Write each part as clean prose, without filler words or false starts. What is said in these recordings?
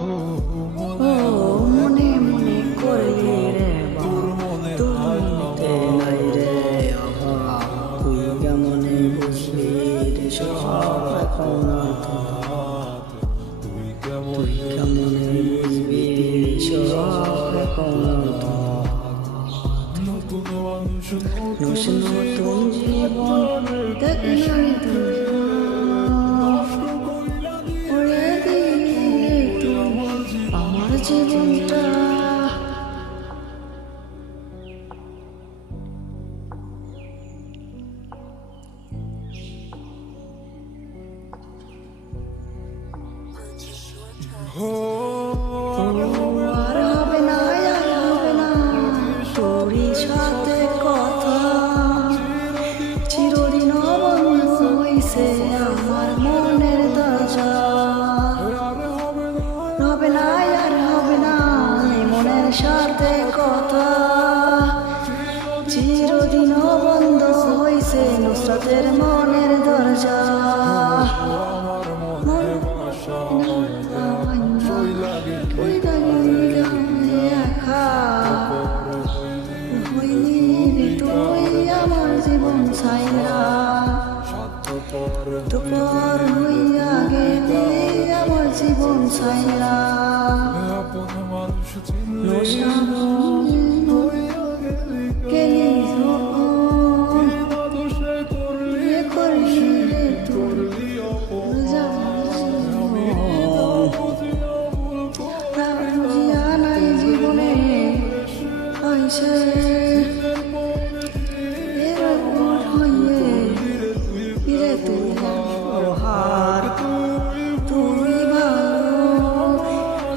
ও মনে মনে করলি রে তোর মতে নাই রে তুই কেমনে বুঝবি রে সব এখন তুই কেমনে বুঝবি সব এখন নতুন জীবন দেখ নাই ওরে দিলে তুই আমার জীবনটা আর হবে না তোরই সাথে কথা চিরদিন বন্ধ হইছে আমার মনের দরজা হবে না এই মনের সাথে কথা চিরদিন বন্ধ হইছে নুসরাতের মনের দরজা আমার জীবন ছাইরা তোর হইয়া গেলে আমার জীবন ছাইরা জীবনে তুই ভালো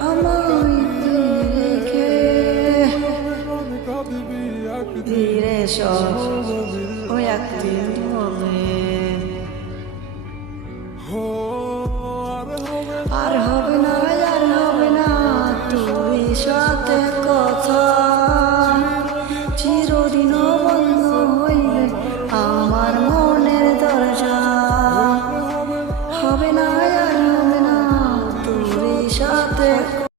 আমায় রেখে ধীরে সব একদিন হবে